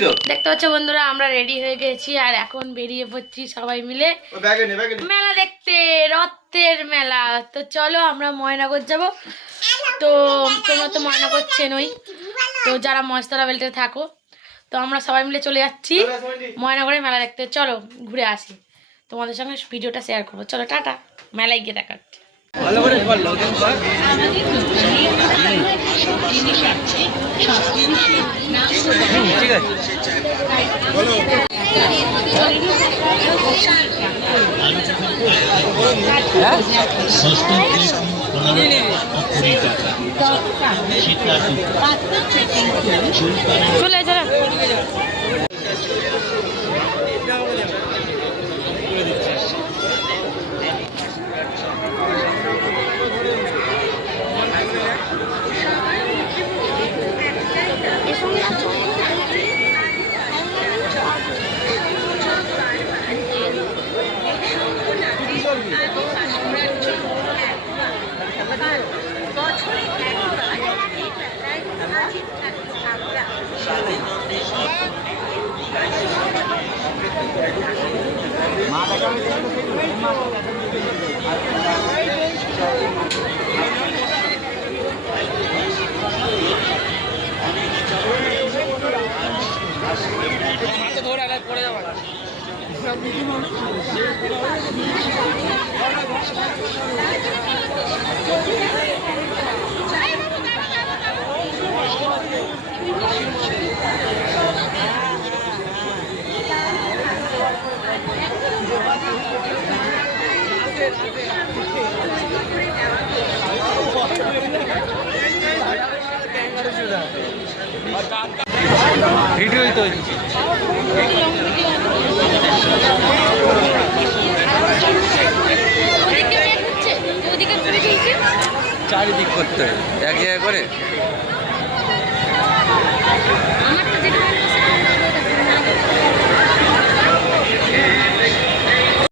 দেখতে পাচ্ছ বন্ধুরা, আমরা রেডি হয়ে গেছি আর এখন বেরিয়ে পড়ছি সবাই মিলে মেলা দেখতে, রথের মেলা। তো চলো আমরা ময়নাগর যাব। তো তোমরা তো ময়নাগর চেনোই, তো যারা মহেশতলা বেল্টে থাকো, তো আমরা সবাই মিলে চলে যাচ্ছি ময়নাগরে মেলা দেখতে। চলো ঘুরে আসি, তোমাদের সঙ্গে ভিডিওটা শেয়ার করবো। চলো টাটা, মেলায় গিয়ে দেখা হচ্ছে। ভালো করে বললো ঠিক আছে। চলে চলো। ভিডিওই তো চারিদিক করতে হয় এক জায়গায় করে।